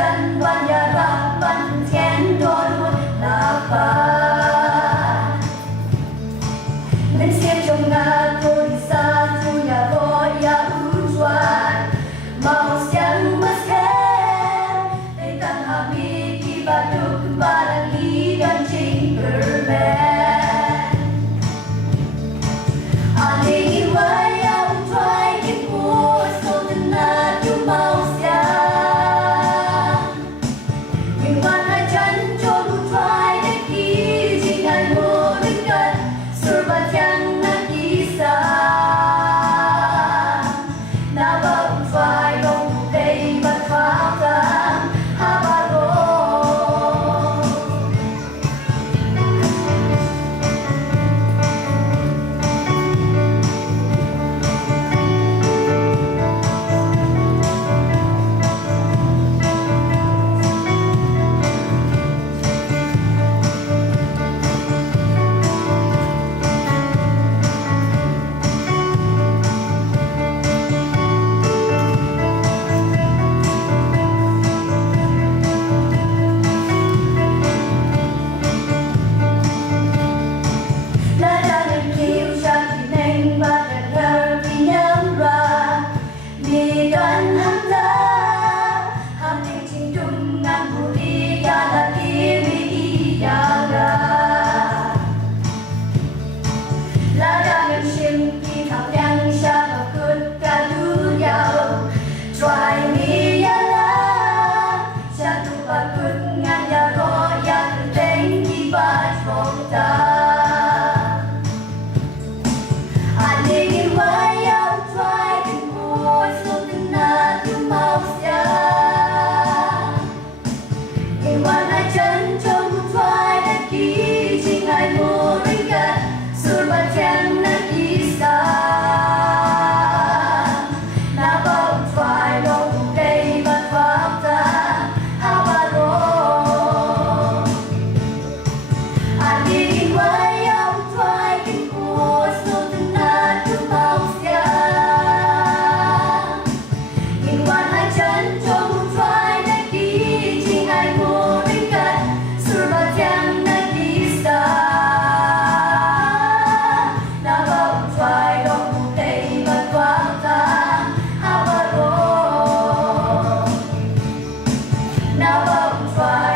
chân ban ya rap ban thiên đô luôn là ba nên xem trong ngã tôi đi xa tu nhà voi ya ujuan mau siang mesken dengan habis ibaduk barang dan cing berben aling waya utrai kipu so tena tu mau siang nhưng quan hai chân cho utrai để khi chỉ ngày mùa đứng gần sur ba chăng na isa na ba utrai đông tây ba khao tam ha ba now I'm trying.